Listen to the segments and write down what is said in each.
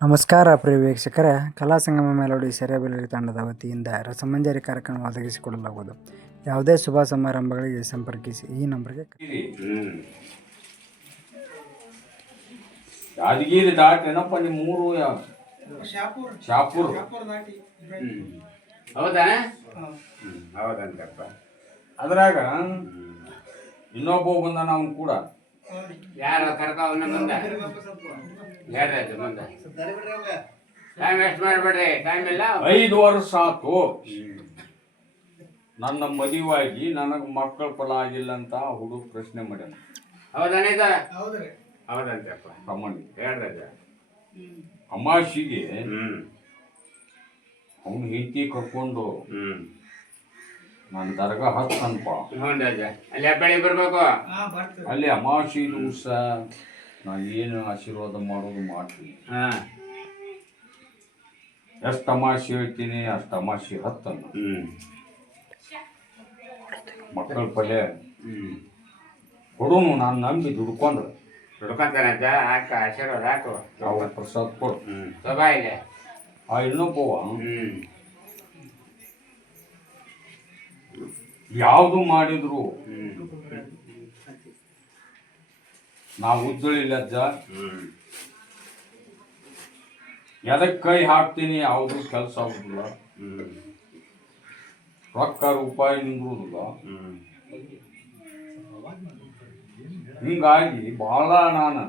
ನಮಸ್ಕಾರ ಪ್ರಿಯ ವೀಕ್ಷಕರೇ. ಕಲಾ ಸಂಗಮ ಮೆಲೋಡಿ ಸೆರೆಬೆಲರಿ ತಂಡದ ವತಿಯಿಂದ ರಸಮಂಜರಿ ಕಾರ್ಯಕ್ರಮ ಒದಗಿಸಿಕೊಡಲಾಗುವುದು ಯಾವುದೇ ಶುಭ ಸಮಾರಂಭಗಳಿಗೆ ಸಂಪರ್ಕಿಸಿ ಈ ನಂಬರ್ಗೆ ದಾಟಿ ಏನಪ್ಪ ನಿಮ್ಮ ಮೂರು ಶಾಪುರ್. ಹೌದಾ? ಹೌದಂತಪ್ಪ. ಅದ್ರಾಗ ಇನ್ನೊಬ್ಬ ಬಂದ ನಾವು ಕೂಡ. ಯಾರು ಕರ್ಕ ಅವನ ಟೈಮ್ ವೇಸ್ಟ್ ಮಾಡ್ಬೇಡ್ರಿ. ಟೈಮ್ ಇಲ್ಲ? ಐದು ವರ್ಷ ಆತು. ನನ್ನ ಮದುವಾಗಿ ನನಗೆ ಮಕ್ಕಳ ಫಲ ಆಗಿಲ್ಲ ಅಂತ ಹುಡುಗ ಪ್ರಶ್ನೆ ಮಾಡ್ಯಾನ ಹೌದಾನ ಇದು ಹೌದಂತಪ್ಪ. ತಮ್ಮನಿ ಹೇಳ್ರಿ ಅಮಾಶಿಗೆ ಅವನ ಹೆಂಡತಿ ಕರ್ಕೊಂಡು ನಾನು ದರ್ಗಾ ಹತ್ತನಪ್ಪ ಅಲ್ಲಿ ಹೆಬ್ಬಳ್ಳಿ ಬರ್ಬೇಕು? ಅಲ್ಲಿ ಅಮಾವಾಸ್ಯೆ ದಿವಸ ನಾನು ಏನು ಆಶೀರ್ವಾದ ಮಾಡೋದು ಮಾಡ್ತೀನಿ. ಹಾ. ಎಷ್ಟು ಅಮಾವಾಸ್ಯೆ ಹೇಳ್ತೀನಿ ಅಷ್ಟು ಅಮಾವಾಸ್ಯೆ ಹತ್ತನ್ನ. ಹ್ಮ್. ಮಕ್ಕಳ ಪಲ್ಯ. ಕೊಡೋನು ನಾನು ನಂಬಿ ದುಡ್ಕೊಂಡ್ರೆ ಹುಡ್ಕೊಂತಾನಂತ ಹಾಕ ಆಶೀರ್ವಾದ ಹಾಕು. ಅವ್ರ ಪ್ರಸಾದ ಕೊಡು. ಶೋಭಾ ಇದೆ ಆ ಇನ್ನೊಬ್ಬವ ಯಾವುದು ಮಾಡಿದ್ರು? ನಾವು ಉದ್ದಳಿಲ್ಲ ಅಜ್ಜ. ಎದಕ್ಕೆ ಕೈ ಹಾಕ್ತೀನಿ? ಯಾವುದು ಕೆಲಸ ಆಗುದಿಲ್ಲ. ರೊಕ್ಕ ರೂಪಾಯಿ ನಿಂದಿರುವುದಿಲ್ಲ ಹಿಂಗಾಗಿ ಬಹಳ ನಾನು.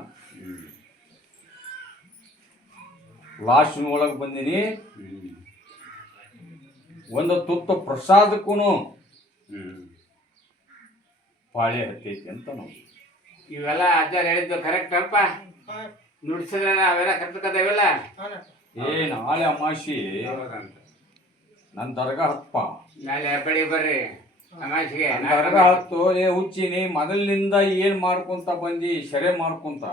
ಲಾಸ್ಟ್ ಲಾಸ್ಟಿನೊಳಗೆ ಬಂದೀನಿ. ಒಂದು ತುತ್ತು ಪ್ರಸಾದಕ್ಕೂ ಪಾಳೆ ಹತ್ತೈತಿ ಅಂತ ನಾವು. ಇವೆಲ್ಲ ಅಜ್ಜಾರ್ ಹೇಳಿದ್ದು ಕರೆಕ್ಟ್ ಅಲ್ಪ? ನುಡಿಸಿದ್ರೆ ಅವೆಲ್ಲ ಕರೆಕ್ಟ್ ಕದಾವೆಲ್ಲ ಏ ನಾಳೆ ಅಮಾಶಿ? ನನ್ನ ದರ್ಗಾ ಹತ್ತಪ್ಪ ನಾಳೆ ಹೆಬ್ಬಳ್ಳಿ ಬರ್ರಿ ಅಮಾಸಿಗೆ ನನ್ ದರ್ಗಾ ಹತ್ತು ಏ ಹುಚ್ಚಿನಿ ಮೊದಲಿನಿಂದ ಏನ್ ಮಾಡ್ಕೊಂತ ಬಂದಿ ಸೆರೆ ಮಾಡ್ಕೊಂತ?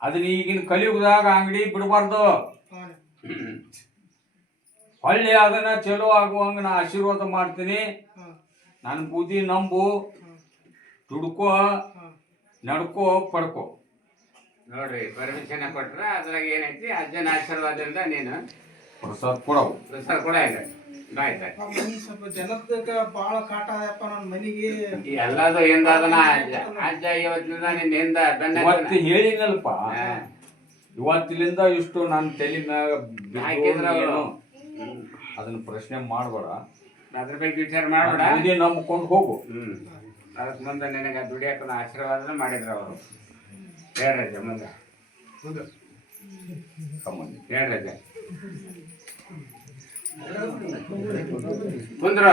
ಅದನ್ನ ಈಗಿನ ಕಲಿಯುಗದಾಗ ಅಂಗಡಿ ಬಿಡಬಾರ್ದು. ಹೊಳ್ಳಿ ಅದನ್ನ ಚಲೋ ಆಗುವಂಗ ನಾ ಆಶೀರ್ವಾದ ಮಾಡ್ತೀನಿ. ನನ್ನ ಬುದ್ಧಿ ನಂಬು. ದುಡ್ಕೋ ನಡ್ಕೋ ಪಡ್ಕೋ. ನೋಡ್ರಿ ಪರ್ಮಿಷನ್ ಕೊಟ್ರ ಅದ್ರಾಗ ಏನೈತಿ? ಅಜ್ಜನ ಆಶೀರ್ವಾದದಿಂದ ನೀನು ಪ್ರಸಾದ್ ಕೊಡವು ಪ್ರಸಾದ ಕೊಡ ಇಲ್ಲ ಸ್ವಲ್ಪ ಜನಕ್ಕೆ ಬಾಳ ಕಾಟ ಆಯಪ್ಪ ನನ್ನ ಮನಿಗೆ. ಎಲ್ಲದು ಹಿಂದ ಅದನ್ನ ಅಜ್ಜ. ಇವತ್ತಿನಿಂದ ನಿನ್ನ ಹಿಂದ ಬೆನ್ನ ಮತ್ತೆ ಹೇಳಿನಲ್ಪ. ಇವತ್ತಿಲಿಂದ ಇಷ್ಟು ನನ್ನ ತಲೆ ಮ್ಯಾಗ ಹಾಕಿದ್ರ ಅದನ್ನ ಪ್ರಶ್ನೆ ಮಾಡಬೇಡ. ಅದ್ರ ಬಗ್ಗೆ ವಿಚಾರ ಮಾಡ್ಬೇಡ. ಮುಂದೆ ನಂಬ್ಕೊಂಡು ಹೋಗು. ಹ್ಮ್. ಅದಕ್ಕೆ ಮುಂದೆ ನಿನಗೆ ದುಡಿಯಕ್ಕನ ಆಶೀರ್ವಾದನ ಮಾಡಿದ್ರು ಅವರು. ಹೇಳ್ರಜ ಮುಂದೆ. ಹೇಳ್ರಜ ಕುಂದ್ರ.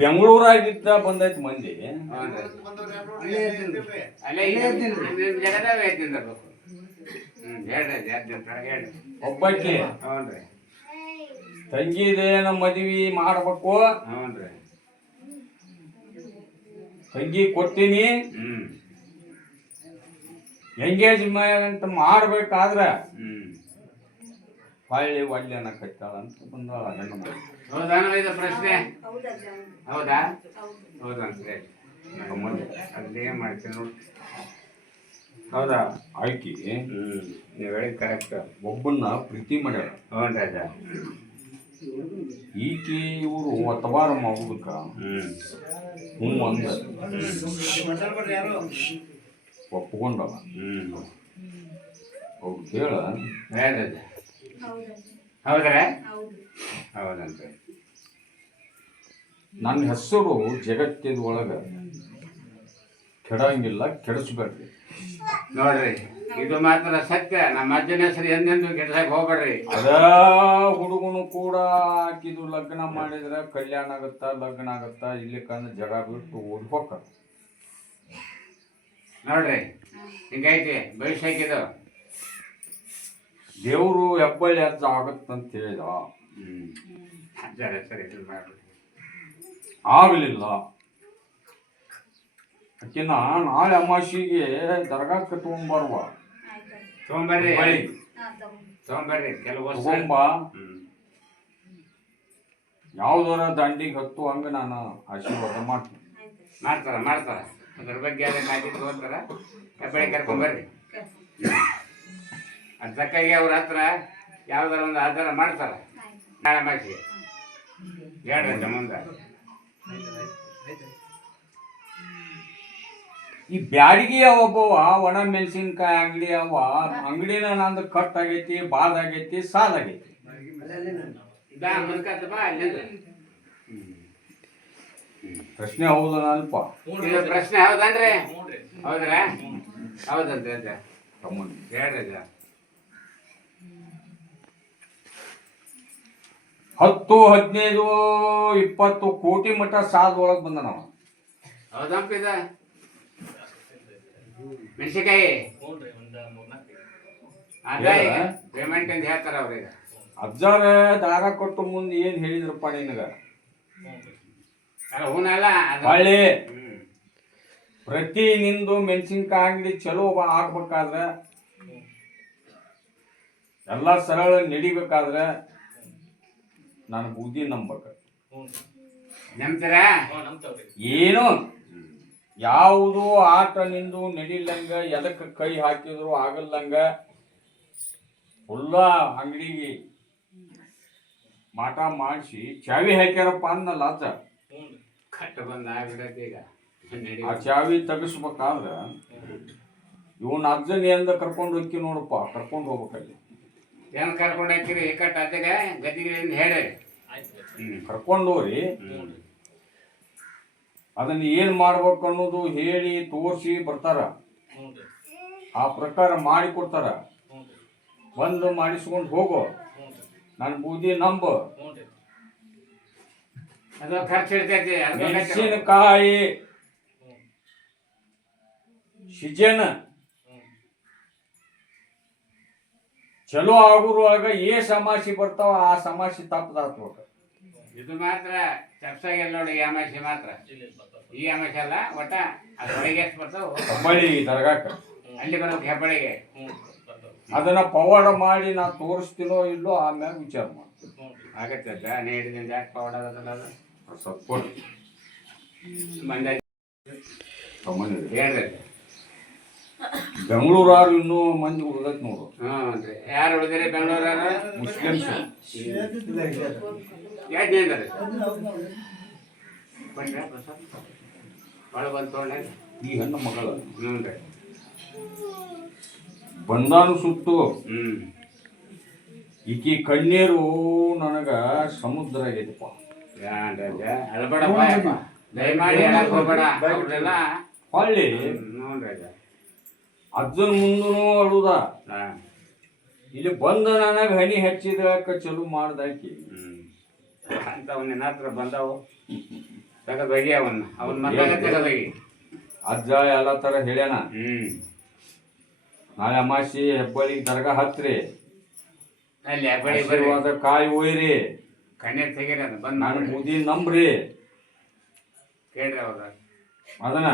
ಬೆಂಗಳೂರಾಗಿದ್ದ ಬಂದೈತಿ ಮಂದಿ. ಅಲ್ಲೇ ಹ್ಞೂ ಜಗದಾವೆ ತಿಂದಿರ್ಬೇಕು ಹ್ಮ್ ಹೇಳ್ರಿ ಅಜ್ಜ ಹೇಳ್ರಿ ಒಬ್ಬಾಕಿ ಹ್ಞೂನ್ರಿ ತಂಗಿದೇನ ಮದ್ವಿ ಮಾಡ್ಬೇಕು. ಹ್ಞೂನ್ರಿ ತಂಗಿ ಕೊಡ್ತೀನಿ. ಹ್ಮ್. ಎಂಗೇಜ್ಮೆಂಟ್ ಮಾಡ್ಬೇಕಾದ್ರೆ ಹ್ಮ್. ಹೊಳ್ಳಿ ಒಳ್ಳೆ ಅನ್ನಕತ್ತಾಳ ಅಂತ ಬಂದಾಳ ಹೆಣ್ಣು ಹೌದಾ ಇದು ಪ್ರಶ್ನೆ? ಹೌದಾ? ಹೌದಂತೆ ಹೇಳಿ ಅದೇ ಮಾಡ್ತೀನಿ ನೋಡಿ. ಹೌದಾ? ಆಯ್ಕೆ. ನೀವು ಹೇಳಿದ್ ಕರೆಕ್ಟ್ ಒಬ್ಬನ್ನ ಪ್ರೀತಿ ಮಾಡ್ಯಾಳ. ಹ್ಞೂ ರಾಜ? ಈಕೆ ಇವರು ಒತ್ತವಾರ ಮಗುದಕ್ಕ ಹ್ಮ್. ಹ್ಞೂ ಅಂದ. ಒಪ್ಕೊಂಡವ. ಹ್ಮ್. ಅವ್ರು ಕೇಳ. ಹೌದ್ರಾ? ಹೌದಂತ. ನನ್ನ ಹೆಸರು ಜಗತ್ತಿನ ಒಳಗ ಕೆಡಂಗಿಲ್ಲ ಕೆಡಿಸ್ಬೇಡ್ರಿ. ನೋಡ್ರಿ ಇದು ಮಾತ್ರ ಸತ್ಯ. ನಮ್ಮ ಅಜ್ಜನ ಹೆಸರು ಎಂದೆಂದು ಕೆಡ್ಸಕ್ ಹೋಗ್ಬೇಡ್ರಿ. ಅದ ಹುಡುಗನು ಕೂಡ ಆಕಿದು ಲಗ್ನ ಮಾಡಿದ್ರೆ ಕಲ್ಯಾಣ ಆಗುತ್ತ ಲಗ್ನ ಆಗುತ್ತ ಇಲ್ಲಿ ಕಂದು ಜಡ ಬಿಟ್ಟು ಓಡಿ ಹೋಗ್ತಾರ ನೋಡ್ರಿ ಹಿಂಗೈತಿ ಭವಿಷ್ಯಕ್ಕಿದು ದೇವರು ಹೆಬ್ಬಳ್ಳಿ ಅಜ್ಜ ಆಗತ್ತಂತ ಹೇಳಿದ. ಇದು ಆಗಲಿಲ್ಲ. ಆಕಿನ ನಾಳೆ ಅಮಾಸಿಗೆ ದರ್ಗಾಕ್ಕೆ ತಗೊಂಬರ್ವ. ತೊಗೊಂಬರ್ರಿ. ಬಳಿ ತೊಗೊಂಬರ್ರಿ. ಕೆಲವು ತಗೊಂಬ. ಯಾವ್ದಾರ ದಂಡಿಗೆ ಹತ್ತು ಹಂಗ ನಾನು ಆಶೀರ್ವಾದ ಮಾಡ್ತೀನಿ. ಮಾಡ್ತಾರ ಮಾಡ್ತಾರ. ಅದ್ರ ಬಗ್ಗೆ ಎಲ್ಲ ಹಾಕಿ ತಗೋತಾರ. ಹೆಬ್ಬಳ್ಳಿ ಕರ್ಕೊಂಬರ್ರಿ. ಅದಕ್ಕಾಗಿ ಅವ್ರ ಹತ್ರ ಯಾವ್ದಾರ ಒಂದು ಆಧಾರ ಮಾಡ್ತಾರ. ನಾಳೆ ಮಾಸಿ ಹೇಳ್ರಿ ಮುಂದೆ ಈ ಬ್ಯಾಡಗಿ ಒಬ್ಬವ ಒಣ ಮೆಣಸಿನ್ಕಾಯಿ ಅಂಗಡಿ ಅವ ಅಂಗಡಿನ ನಂದು ಕಟ್ ಆಗೈತಿ ಬಾದ್ ಆಗೈತಿ ಸಾದ್ ಆಗೈತಿ ಪ್ರಶ್ನೆ ಹೌದನ ಅಲ್ಪ? ಪ್ರಶ್ನೆ ಹೌದನ್ರಿ? ಹೌದ್ರಾ? ಅಂತ ಹೇಳ್ರಿ. ಹತ್ತು ಹದಿನೈದು ಇಪ್ಪತ್ತು ಕೋಟಿ ಮಟ್ಟ ಸಾದ್ ಒಳಗ್ ಬಂದ ನಾವು ಹೌದಪ್ಪ ಇದು. ಮೆಣಸಿನಕಾಯಿ. ಪೇಮೆಂಟ್ ಅಂತ ಹೇಳ್ತಾರ ಅವ್ರೀಗ ಅಜ್ಜಾರ ದಾರ ಕೊಟ್ಟು ಮುಂದೆ ಏನ್ ಹೇಳಿದ್ರಪ್ಪ ನಿನಗ? ಅಲ್ಲ ಹೂನಲ್ಲ ಅದು ಹೊಳ್ಳಿ. ಪ್ರತಿ ನಿಂದು ಮೆಣಸಿನ್ಕಾಯಿ ಅಂಗಡಿ ಚಲೋ ಆಗ್ಬೇಕಾದ್ರೆ ಎಲ್ಲಾ ಎಲ್ಲ ಸರಳ ನಡಿಬೇಕಾದ್ರೆ ನಾನು ಬುದ್ಧಿ ನಂಬಕ. ನಂಬ್ತಾರ? ಏನು? ಯಾವುದು ಆಟ ನಿಂದು ನಡಿಲಂಗ ಎದಕ್ಕೆ ಕೈ ಹಾಕಿದ್ರು ಆಗಲ್ಲಂಗ. ಫುಲ್ಲ ಅಂಗಡಿಗೆ ಮಾಟ ಮಾಡಿಸಿ ಚಾವಿ ಹಾಕ್ಯಾರಪ್ಪ ಅನ್ನಲ್ಲ ಅಜ್ಜ ಕಟ್ಟ ಬಂದ ಈಗ. ನಡಿ. ಆ ಚಾವಿ ತೆಗಿಸ್ಬೇಕಾದ್ರೆ ಇವನ್ ಅಜ್ಜನ ಎಂದ ಕರ್ಕೊಂಡು ಹೋಗಿ ನೋಡಪ್ಪ ಕರ್ಕೊಂಡು ಹೋಗ್ಬೇಕಲ್ಲಿ. ಏನ್ ಕರ್ಕೊಂಡು ಹಾಕಿರಿ ಕಟ್ಟ ಅಜ್ಜಗ ಗದಿಗೆ ಹೇಳಿ. ಕರ್ಕೊಂಡು ಹೋಗ್ರಿ. ಅದನ್ನ ಏನ್ ಮಾಡ್ಬೇಕು ಅನ್ನೋದು ಹೇಳಿ ತೋರಿಸಿ ಬರ್ತಾರ. ಆ ಪ್ರಕಾರ ಮಾಡಿ ಕೊಡ್ತಾರ. ಬಂದು ಮಾಡಿಸ್ಕೊಂಡು ಹೋಗೋ. ನನ್ನ ಬೂದಿ ನಂಬ. ಮೆಣಸಿನಕಾಯಿ. ಸಿಜನ್. ಚಲೋ ಆಗುರುವಾಗ ಏ ಸಮಾಸಿ ಬರ್ತಾವ ಆ ಸಮಾಸಿ ತಪ್ಪದಾತ್ಬೇಕು ಇದು ಮಾತ್ರ ಚಪ್ಸಾಗೆಲ್ಲ ನೋಡಿ ಈ ಅಮಾಸೆ ಮಾತ್ರ? ಈ ಅಮಾಸೆ ಅಲ್ಲ ಒಟ್ಟ ಅದ್ರೊಳಗೆ ಎಷ್ಟು ಬರ್ತಾವ? ಕಬ್ಬಳಿ ದರ್ಗಾಕ ಅಲ್ಲಿ ಬರೋ ಹೆಬ್ಬಳಿಗೆ ಅದನ್ನ ಪವಾಡ ಮಾಡಿ ನಾ ತೋರಿಸ್ತೀನೋ ಇಲ್ಲೋ ಆಮೇಲೆ ವಿಚಾರ ಮಾಡ್ತೀನಿ. ಆಗತ್ತೆ ನೀಡಿದಿಂದ ಯಾಕೆ ಪೌಡರ್ ಅದು. ಸತ್ಕೊಡಿ ಮಂಡ್ಯ. ಹೇಳ್ರಿ. ಬೆಂಗಳೂರಾರು ಇನ್ನೂ ಮಂದಿ ಉಳ್ದೈತ್ ನೋಡು. ಯಾರು ಉಳಿದಿರಿ ಬೆಂಗಳೂರಾಗ ಮುಸ್ಲಿಮ್ಸ್. ಯಾಕೆ ಬಂದು ತೊಗೊಂಡೆ ಈ ಹೆಣ್ಣು ಮಗಳು. ಹ್ಞೂ ರೀ ಬಂದಾನು ಸುತ್ತು ಈಕಿ ಕಣ್ಣೀರು ನನಗ ಸಮುದ್ರ ಆಗೈತಪ್ಪ. ದಯಮಾಡಿ ಹೇಳಕ್ ಹೋಗ್ಬೇಡ. ಹೊಳ್ಳಿ. ನೋಡ್ರಿ ಅದ ಅಜ್ಜನ ಮುಂದೂ ಅಳುದ? ಇಲ್ಲಿ ಬಂದ ನನಗ ಹನಿ ಹಚ್ಚಿದಾಕ ಚಲೋ ಮಾಡ್ದಾಕಿ. ಅಂತ ಅಂತವ್ ನಿನ್ನ ಹತ್ರ ಬಂದವು. ತೆಗೆದು ಒಗಿ ಅವನ್ನ ಅವನ್ ಮಗ ತೆಗೆದೊಗಿ. ಅಜ್ಜ ಎಲ್ಲ ತರ ಹೇಳ್ಯಾನ. ನಾಳೆ ಅಮಾಸಿ ಹೆಬ್ಬಳ್ಳಿಗೆ ದರ್ಗಾ ಹತ್ರಿ. ಅಲ್ಲಿ ಬಳಿ ಬರಿ ಆಶೀರ್ವಾದ ಕಾಯಿ ಒಯ್ರಿ ಕಣ್ಣೀರ್ ತೆಗೀರಿ ಅದ ಬಂದ್ ನಾನು ಮುದಿ ನಂಬ್ರಿ. ಕೇಳ್ರಿ ಅವ್ರ ಅದನ್ನ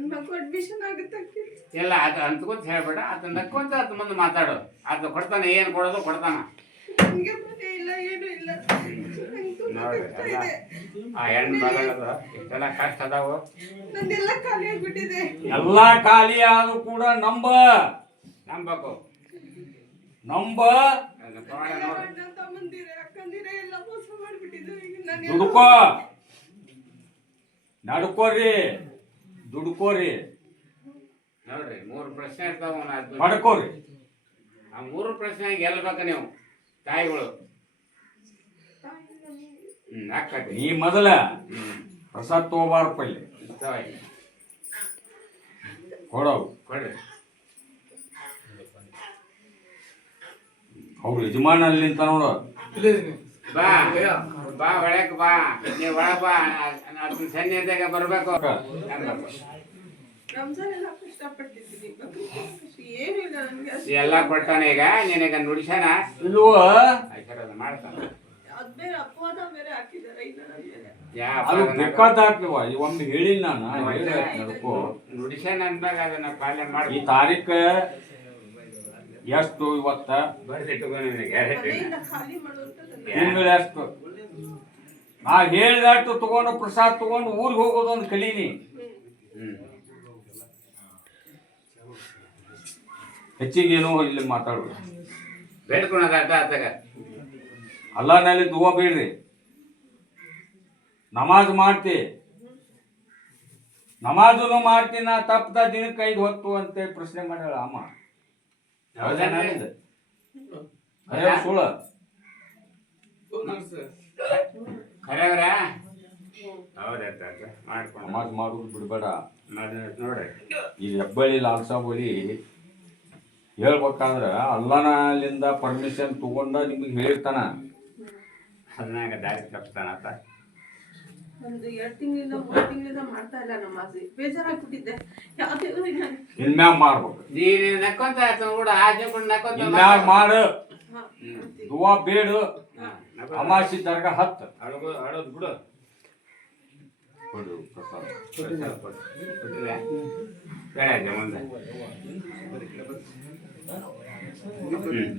ಅಡ್ಮಿಷನ್ ಆಗುತ್ತೆ ಇಲ್ಲ ಅದು ಅಂತ್ಕೊಂತ ಹೇಳ್ಬೇಡ. ಅದು ನಕ್ಕೊಂತ ಅದು ಮುಂದೆ ಮಾತಾಡು. ಅದು ಕೊಡ್ತಾನೆ ಏನ್ ಕೊಡೋದು ಕೊಡ್ತಾನ. ನನಗೆ ಮನೆ ಇಲ್ಲ ಏನು ಇಲ್ಲ. ನಂಗ್ ತುಂಬಾ ನೋಡ್ರಿ ಕಷ್ಟ ಎಲ್ಲ ಇದೆ. ಆ ಹೆಣ್ಣು ಮಗಳದು ಕಷ್ಟ ಅದಾವು. ನಂದೆಲ್ಲ ಖಾಲಿ ಆಗ್ಬಿಟ್ಟಿದೆ. ಎಲ್ಲಾ ಖಾಲಿ ಆದ್ರೂ ಕೂಡ ನಂಬ. ನಂಬಕು. ನಂಬ. ಅದು ಪ್ರಮಾಣ ನೋಡ್ರಿ ಅಣ್ಣ ತಮ್ಮಂದಿರೆ ಅಕ್ಕಂದಿರೆ ಎಲ್ಲ ಮೋಸ ಮಾಡ್ಬಿಟ್ಟಿದ್ದಾರೆ ಈಗ ನಾನು ದುಡ್ಕೋ. ನಡ್ಕೋರಿ. ದುಡ್ಕೋರಿ. ನೋಡ್ರಿ ಮೂರು ಪ್ರಶ್ನೆ ಇರ್ತಾವ ಪಡ್ಕೋರಿ. ಆ ಮೂರು ಪ್ರಶ್ನೆ ಗೆಲ್ಬೇಕು ನೀವು? ತಾಯಿಗಳು. ಹ್ಮ್ ಹಾಕತಿ ನೀ ಮೊದಲ. ಪ್ರಸಾದ್ ತಗೋಬಾರಪ್ಪ ಇಲ್ಲಿ ಕೊಡವು. ಕೊಡ್ರಿ. ಅವ್ರು ಯಜಮಾನ ಅಲ್ಲಿಂತ ನೋಡು ಬಾ. ಬಾ ಒಳಕ್ ಬಾ. ನೀವ್ ಒಳಗ್ ಬಾ. ಅದನ್ನ ಸನ್ನಿಧಾಗ ಬರ್ಬೇಕು. ಎಲ್ಲ ಕಷ್ಟಪಟ್ಟಿದ್ದೀನಿ ಬಕ್ರೀದ್ ಏನು ಇಲ್ಲ ನನಗೆ. ಎಲ್ಲ ಕೊಡ್ತಾನೆ ಈಗ. ನಿನಗ ನುಡಿಸ್ಯಾನ ಇಲ್ವ? ಮಾಡ್ತಾನ. ಅದ್ ಹೇಳಿಲ್ಲ ನಾನು. ಅಂದಾಗ ಅದನ್ನ ಪಾಲನೆ ಈ ಮಾಡಿ ತಾರೀಕ ಎಷ್ಟು ಇವತ್ತ? ತಿಂಗಳು ಎಷ್ಟು? ನಾ ಹೇಳಿದಷ್ಟು ತಗೊಂಡು ಪ್ರಸಾದ್ ತಗೊಂಡು ಊರಿಗೆ ಹೋಗೋದು ಒಂದು ಕಲೀನಿ. ಹೆಚ್ಚಿಗೆ ಹೆಚ್ಚಿಗೇನು ಇಲ್ಲಿ ಮಾತಾಡೋದು ಅಲ್ಲ ನಲ್ಲಿ ದುವಾ ಬೇಡ್ರಿ ನಮಾಜ್ ಮಾಡ್ತಿ. ನಮಾಜನು ಮಾಡ್ತೀನಿ ನಾ ತಪ್ಪದ ದಿನಕ್ಕೆ ಐದು ಹೊತ್ತು ಅಂತ ಪ್ರಶ್ನೆ ಮಾಡ್ಯಾಳ ಅಮ್ಮ. ಸುಳ್ಳ. ಖರೇವ್ರ ನಮಾಜ್ ಮಾಡುದು ಬಿಡ್ಬೇಡ. ನೋಡ್ರಿ ಈ ಹೆಬ್ಬಳ್ಳಿ ಲಾಲ್ ಸಾಬ್ ಒಲಿ ಹೇಳ್ಬೇಕಂದ್ರ ಅಲ್ಲನಲ್ಲಿಂದ ಪರ್ಮಿಷನ್ ತಗೊಂಡ ನಿಮಗೆ ಹೇಳಿರ್ತಾನ. ಅದನ್ನಾಗ ದಾರಿ ತಪ್ಪಿಸ್ತಾನ ಆತ ಒಂದು ಎರಡು ತಿಂಗಳಿಂದ ಮೂರು ತಿಂಗಳಿಂದ ಮಾಡ್ತಾ ಇಲ್ಲ ನಮಾಜಿ ಬೇಜಾರಾಗ್ಬಿಟ್ಟಿದ್ದೆ. ಯಾವ ದೇವ್ರು ನಾನು ಇನ್ಮ್ಯಾಗ ಮಾಡ್ಬೇಕು. ನೀನು ನಕ್ಕೊಂತ ಆತ ಕೂಡ ಆಜು ಕೂಡ ನಕ್ಕೊಂತ ಇನ್ಮ್ಯಾಗ ಮಾಡು. ಹಾ, ಮಾಡ್ತೀನಿ. ದುವಾ ಬೇಡು. ಅಮಾಸಿ ದರ್ಗ ಹತ್ತು. ಅಳಗು ಅಳೋದು ಬಿಡು. ಕೊಡು ಪ್ರಸಾದ. ಕೊಟ್ಟಿಲ್ಲ? ಬೇಡ ಅಜ್ಜ ಮುಂದೆ. ಹ್ಮ್.